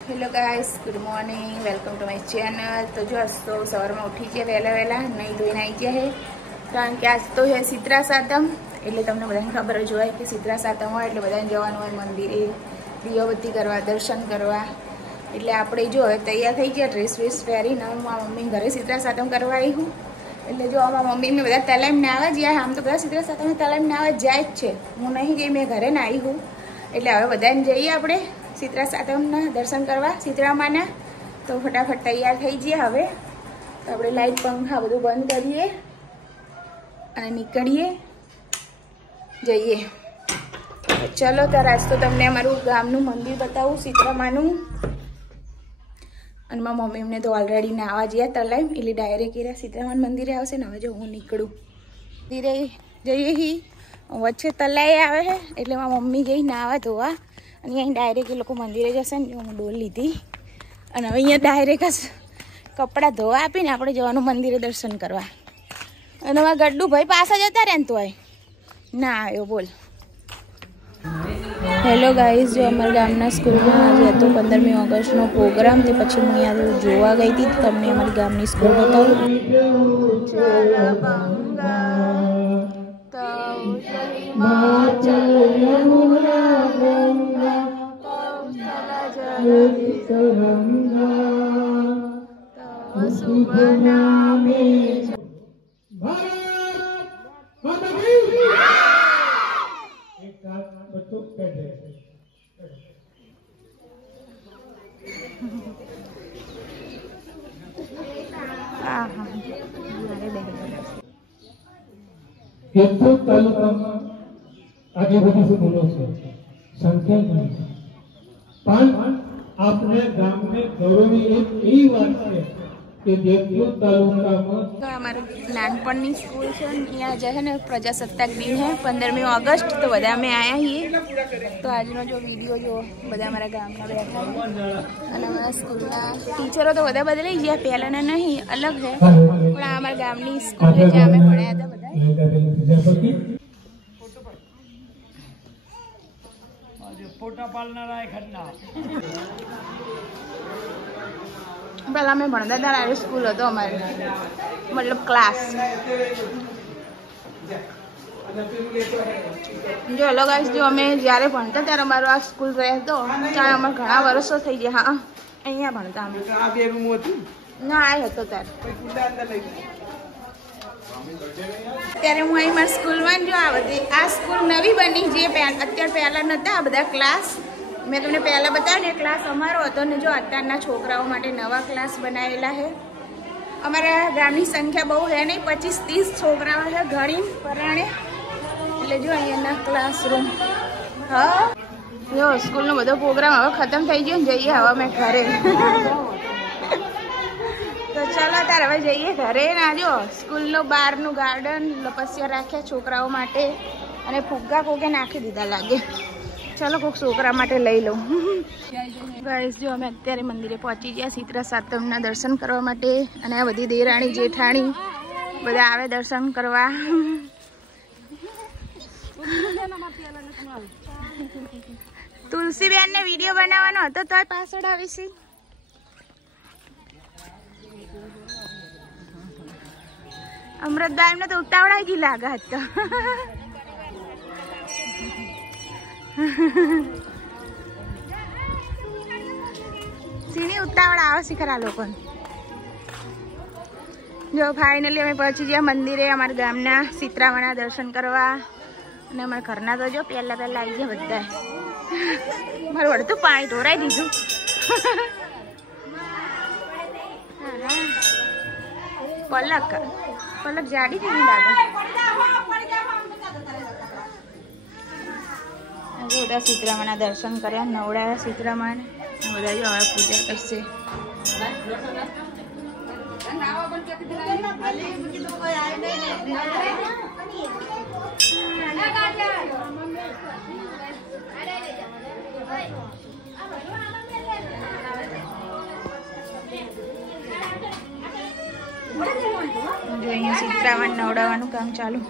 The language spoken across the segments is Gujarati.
Hello guys, good morning, welcome to my channel. तो जो आज तो सवार में उठी गया वહેલા વહેલા નહીં ધોઈને આવી ગયા है કારણ કે આજ તો है શીતળા સાતમ। એટલે તમને બધાને ખબર જ હોય કે શીતળા સાતમ હોય એટલે બધાને જવાનું હોય મંદિરે દીવાબત્તી કરવા, દર્શન કરવા। એટલે આપણે જો હવે તૈયાર થઈ ગયા, ડ્રેસ વેસ પહેરીને મારા મમ્મી ઘરે શીતળા સાતમ કરવા આવી હું। એટલે જો મારા મમ્મી મેં બધા તલાઈમને આવવા જ ગયા, આમ તો બધા શીતળા સાતમ તલાઈમને આવવા જાય જ છે, હું નહીં ગઈ, મેં ઘરે ના આવી હું। એટલે હવે બધાને જઈએ આપણે શીતળા સાતમના દર્શન કરવા શીતળા માના। તો ફટાફટ તૈયાર થઈ જઈએ હવે। તો આપણે લાઈટ પંખા બધું બંધ કરીએ અને નીકળીએ, જઈએ। ચલો ત્યારે આજ તો તમને અમારું ગામનું મંદિર બતાવું શીતળા માનું। અને મારા મમ્મી એમને તો ઓલરેડી નાવા ગયા તલાઈ, એટલે ડાયરેક્ટ એ શીતળામાન મંદિરે આવશે ને। હવે જો હું નીકળું ધીરે જઈએ હી વચ્ચે તલાઈ આવે છે, એટલે મારા મમ્મી ગઈ નાવા ધોવા અને અહીં ડાયરેક્ટ એ લોકો મંદિરે જશે ને। હું ડોલ લીધી અને હવે અહીંયા ડાયરેક્ટ જ કપડાં ધોવા આપીને આપણે જવાનું મંદિરે દર્શન કરવા। અને અમારા ગડ્ડુ ભાઈ પાછા જતા રહે ને તોય ના આવ્યો, બોલ। હેલો ગાઈઝ, જો અમારા ગામના સ્કૂલમાં આજે હતો 15મી ઓગસ્ટનો પ્રોગ્રામ, તે પછી હું અહીંયા જોવા ગઈ હતી। તો તમને અમારી ગામની સ્કૂલ બતાવું। तालुकाમાં आगे बड़ी स्कूलों से संख्या घणी, पण आपने गाम में गौरवी एक एवी बात है कि जेतपुर तालुकाમાં हमारे नानपणनी स्कूल है, यहाँ जो है ना प्रजासत्ताक दिन है 15મી ऑगस्ट, तो बधा में आया ही। तो आज जो वीडियो जो बधा हमारा गाम में बैठा है और हमारा स्कूल टीचरों तो बधा बदलाई गया, पहला नहीं अलग है, पर हमारे गामनी स्कूल है जहाँ में पढ़ाया था बधा। पहला मैं भणता था स्कूल હતો અમારે, मतलब क्लास। जो हेलो गाइस, जो અમે જ્યારે ભણતા ત્યારે અમારો આ સ્કૂલ રહેતો, ત્યારે અમારે ઘણા વર્ષો થઈ ગયા। હા, અહીંયા ભણતા અમે। આ બે રૂમ હતું ના, આ હતો ત્યારે। ત્યારે હું અહીં મારી સ્કૂલમાં જો આ સ્કૂલ નવી બની, જે અત્યારે પહેલા નહોતા આ બધા ક્લાસ। મેં તમને પહેલાં બતાવ્યું ને ક્લાસ અમારો હતો ને, જો અત્યારના છોકરાઓ માટે નવા ક્લાસ બનાવેલા છે। અમારા ગામની સંખ્યા બહુ છે નહીં, 25-30 છોકરાઓ છે ઘણી પરાણે। એટલે જો અહીંયાના ક્લાસરૂમ। હા, જો સ્કૂલનો બધો પ્રોગ્રામ હવે ખતમ થઈ ગયો ને, જઈએ હવે મેં ઘરે। તો ચાલો તાર હવે જઈએ ઘરે। ના જો સ્કૂલનો બહારનું ગાર્ડન લપસ્યા રાખ્યા છોકરાઓ માટે, અને ફુગ્ગા કોકે નાખી દીધા લાગે। ચાલો કોઈક છોકરા માટે લઈ લઉં। ગાઈસ, જો અમે અત્યારે મંદિરે પહોંચી ગયા શીતળા સાતમના દર્શન કરવા માટે, અને આ બધી દેરાણી જેઠાણી બધા આવે દર્શન કરવા। તુલસીબેન ને વિડીયો બનાવવાનો હતો તો પાછળ આવીશી। અમૃતભાઈ એમને તો ઉતાવળાઈ ગઈ લાગે હતો। સીની ઉતાવળ આવે શીખરા લોકો। જો ફાઇનલી અમે પહોંચી ગયા મંદિરે, અમારા ગામના શીતળામાના દર્શન કરવા। અને અમારા ઘરના તો જો પહેલા આવી ગયા બધા। મારું અડધું પાણી ઢોરાઈ દીધું। પલક જાડી થઈ લાગે। બધા શીતળામાના દર્શન કર્યા, નવડાયા શીતળામાને, બધા જો હવે પૂજા કરશે। जो અહીંયા શીતળામાને નવડાવવાનું કામ ચાલુ।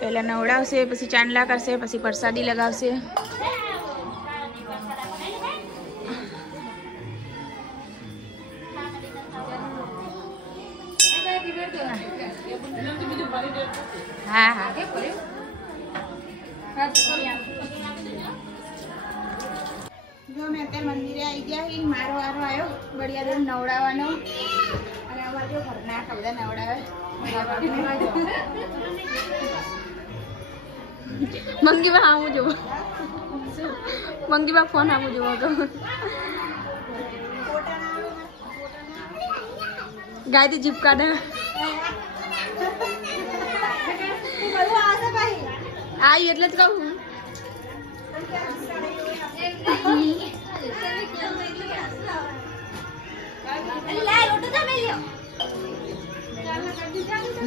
પહેલા નવડાવશે, પછી ચાંદલા કરશે, પછી પ્રસાદી લગાવશે। हाँ हाँ जो मैं अत्यार मंदिरे आई गया ही मारो वारो आयो बढ़िया दिन नवड़ावानो અને અમાર જો ઘરના બધા નવડાવે મંગીબા આવું જો મંગીબા ફોન આવું જો તો ગાયતી જીપ કાઢે આઈ એટલે જ કહું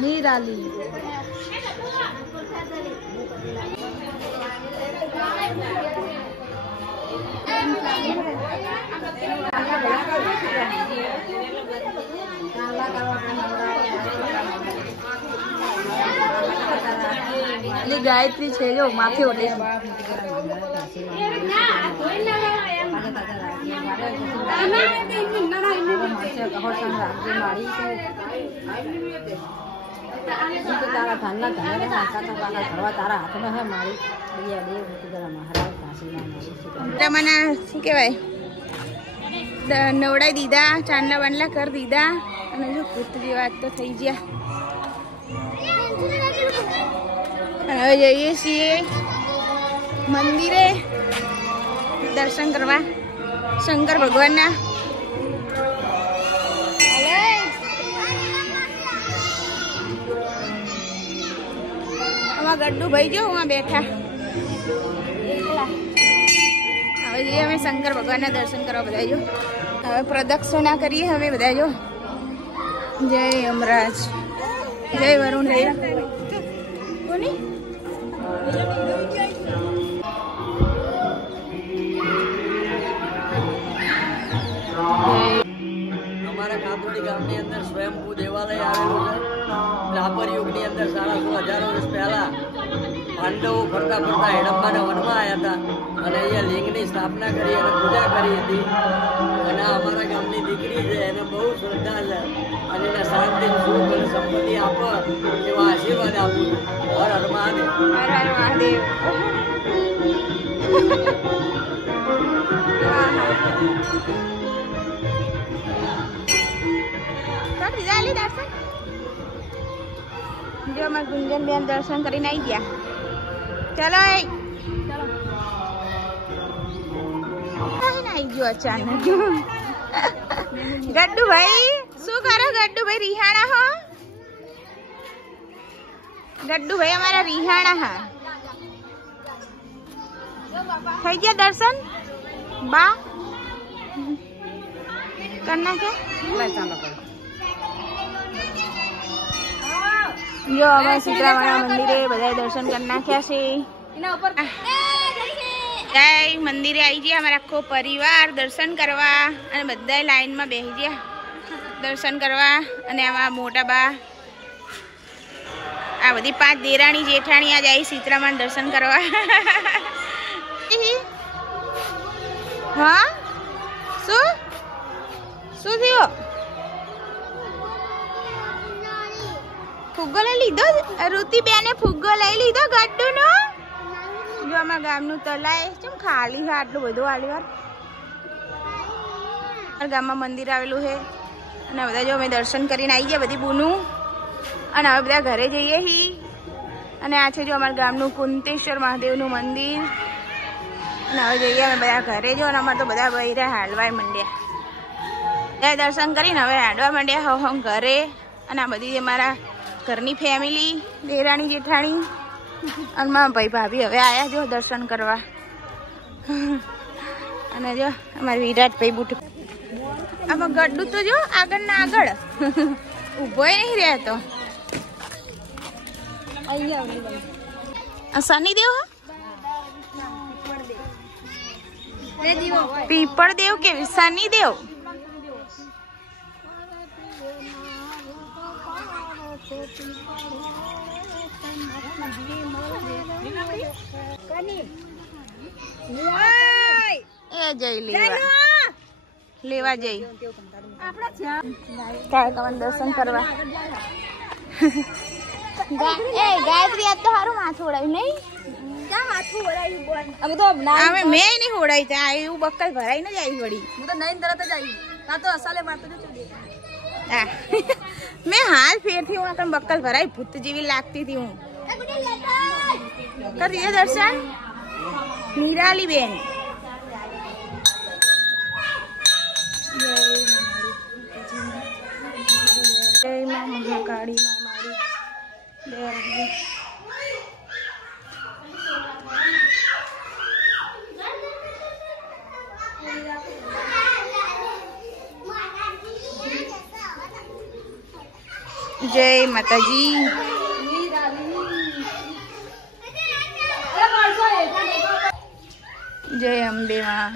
नीराली गायत्री छे जो माथे ओढ़े तारा थाना करवा तारा हाथ में है मारी મને શું કહેવાય નવડાઈ દીધા ચાંદલા બાંદલા કરી દીધા અને જો પુત્રી વાત તો થઈ ગયા અને હવે જઈએ છીએ મંદિરે દર્શન કરવા શંકર ભગવાનના ગड्डू भाई जो वहाँ बैठा હવે જઈએ અમે શંકર ભગવાનના દર્શન કરવા બધા જો હવે પ્રદક્ષિણા કરીએ હવે બધા જો જય યમરાજ જય વરુણ દેવ કોની અમારા કાતોડી ગામની અંદર સ્વયંભૂ દેવાલય આવેલું છે દ્વાપર યુગની અંદર 1600 વર્ષ પહેલા પાંડવો ફરતા ફરતા હિડમ્બાના વનમાં આવ્યા હતા અને અહીંયા લિંગની સ્થાપના કરી અને પૂજા કરી હતી અને અમારા ગામની દીકરી છે એને બહુ શ્રદ્ધા છે અને એના શાંતિ સુખ અને સંપત્તિ આપો એવા આશીર્વાદ આપું હર હર મહાદેવ હર હર મહાદેવ जो मैं गुंजन बेन दर्शन करी नहीं गया चलो नहीं जो अचानक गड्डू भाई शू करो गड्डू भाई रिहाणा हो गड्डू भाई हमारा रिहाणा है थई गया दर्शन बा करना क्या जो અમે સીતરામાના મંદિરે બધા દર્શન કરી નાખ્યા છે જય મંદિરે આવી ગયા અમારા આખો પરિવાર દર્શન કરવા અને બધા લાઈનમાં બેસી ગયા દર્શન કરવા અને આમાં મોટા બા આ બધી 5 દેરાણી જેઠાણી આ જાય સીતરામાના દર્શન કરવા હા શું શું થયું ફુગ્ગો લઈ લીધો ઋતિ બેને ફુગ્ગો લઈ લીધો ગड्डू નો જો અમારા ગામનું તલાય કેમ ખાલી છે આટલું બધું આલ્યું અમારા ગામમાં મંદિર આવેલું છે અને બધા જો અમે દર્શન કરીને આવી ગયા બધી બૂનું અને હવે બધા ઘરે જઈએ હી અને આ છે જો અમારા ગામનું કુંતેશ્વર મહાદેવનું મંદિર અને હવે જઈએ અમે બધા ઘરે જો અને અમારે તો બધા બૈરા હાલવાય મંડ્યા ત્યાં દર્શન કરીને હવે હાડવા માંડ્યા હમ ઘરે અને આ બધી અમારા ઘરની ફેમિલી દેરાણી જેઠાણી અને મારા ભાઈ ભાભી હવે આયા જો દર્શન કરવા અને જો અમારા વિરાટભાઈ બુટ આમાં ગड्डू તો જો આગળ ના આગળ ઊભો નહીં રહેતો શનિદેવ પીપળ દેવ કે શનિદેવ જઈ લેવા જઈ કાળકામાં દર્શન કરવા ગાયત્રી આજ તો સારું માથું ઓળાયું નહીં ક્યાં માથું ઓળાયું બોલ અમે તો અમે મેં નહીં ઓળાઈ ત્યાં એવું બક્કલ ભરાઈ ને જાય વળી હું તો નહીં તરત જ આવી કા તો અસાલે મારતો જો મેં હાલ ફેરથી હું આકણ બક્કલ ભરાઈ ભૂત જેવી લાગતી હતી હું કરી દીધા દર્શન નિરાલી બેન જય માં મહાકાળી માં મારી જય માતાજી જય અંબે માં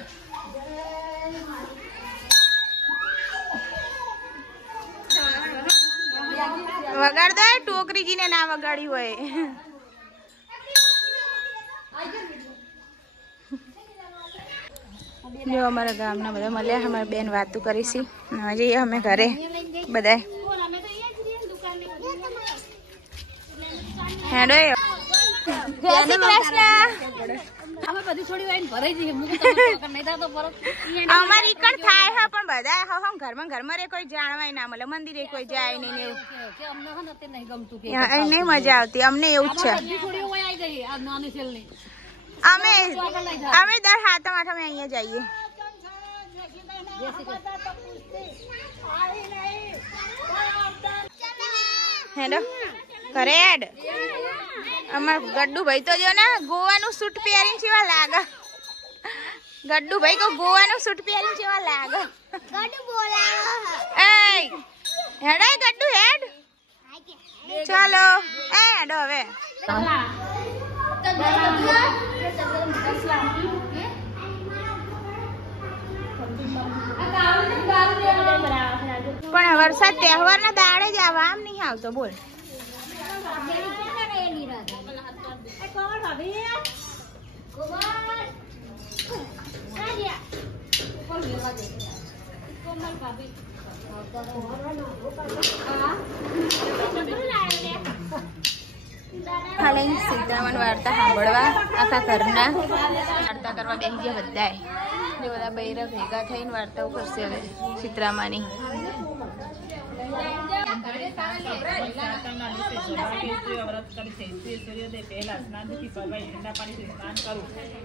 વગાડ દો ટોકરીજી ને ના વગાડી હોય જો અમારા ગામના બધા મળ્યા અમારા બેન વાતો કરી છે જઈએ અમે ઘરે બધા હેડો જય શ્રી કૃષ્ણ અમે બધી છોડી વાઈને ભરાઈ જઈએ હું તો નહીં થાતો પરત અમારી ઈકણ થાય હે પણ બધા હમ ઘરમાં રે કોઈ જાણવાય ના મળે મંદિરે કોઈ જાય નહીં એવું કે અમને હે ને તે નહીં ગમતું કે નહીં મજા આવતી અમને એવું જ છે બધી છોડીઓ વઈ આવી ગઈ આ નાની છેલની અમે દર હાથમ આઠમે અહીંયા જઈએ હેડો ઘરે હેડ અમાર ગડ્ડુ ભાઈ તો જો ને ગોવાનું સૂટ પહેરીને કેવા લાગે ગડ્ડુ ભાઈ કો ગોવાનું સૂટ પહેરીને કેવા લાગે ગડ્ડુ બોલાવો એ હેડ ગડ્ડુ હેડ ચાલો એ હેડો હવે પણ વરસાદ તહેવારના દાડે જ આવા આમ નહીં આવતો બોલ ખાલી સીતારામન વાર્તા સાંભળવા આખા ઘરના વાર્તા કરવા બેસી ગયા બધાએ જે બધા બૈરા ભેગા થઈને વાર્તાઓ કરશે હવે સીતરામાની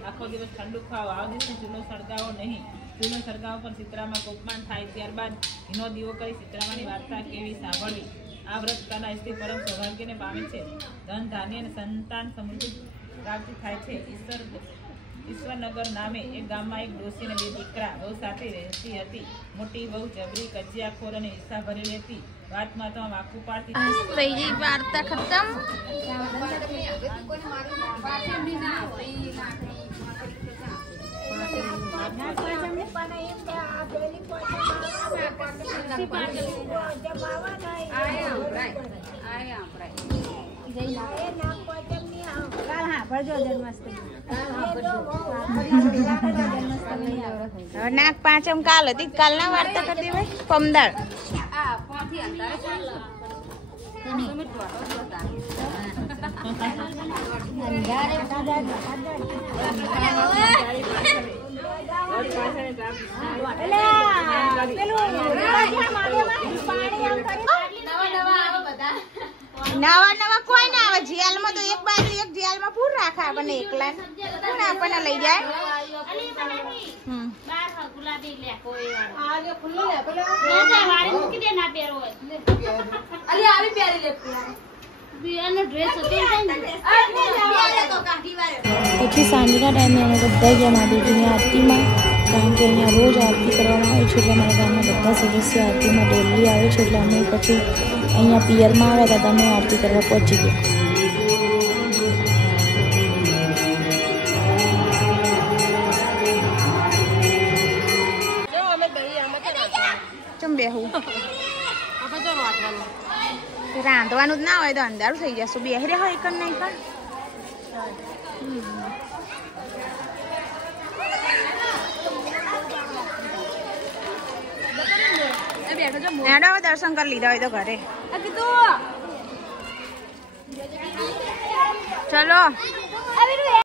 આખો દિવસ ઠંડુ ખાઓ આ દિવસે ચૂલો સળગાવો નહીં ચૂલો સળગાવો પણ સીતરામાં કોપમાન થાય ત્યારબાદ ઘીનો દીવો કરી સીતરામાની વાર્તા કેવી સાંભળવી આ વ્રત કરનાર સ્ત્રી પરમ સૌભાગ્યને પામે છે ધન ધાન્ય અને સંતાન સમૃદ્ધિ પ્રાપ્તિ થાય છે ઈશ્વરનગર નામે એક ગામમાં એક ડોશી અને બે દીકરા બહુ સાથે રહેતી હતી મોટી બહુ જબરી કજિયાખોર અને ઈર્ષા ભરેલી હતી વાતમાં તો આમ આખું પાડતી થઈ ગઈ વાર્તા ખતમ નાગ પાંચમ કાલ હતી કાલના વાર્તા કરતી ભાઈ પમદાળ નવા નવા કોઈ ના આવે જેલમાં તો એક બાજુ એક જેલમાં પૂર રાખે આપણને એકલા કોણ આપણને લઈ જાય પછી સાંજના ટાઈમે અમે બધા ગયા મહાદેવજીની આરતીમાં કારણ કે અહીંયા રોજ આરતી કરવામાં આવે છે એટલે અમારા ગામના બધા સદસ્યો આરતીમાં ડેલી આવે છે એટલે અમે પછી અહીંયા પિયરમાં આવ્યા હતા અમે આરતી કરવા પહોંચી ગયા ચમ બેહું રાંધવાનું જ ના હોય તો અંધારું થઈ જશે બેહી રહ્યા હોય કર નહીં કર દર્શન કરી લીધા હોય તો ઘરે ચલો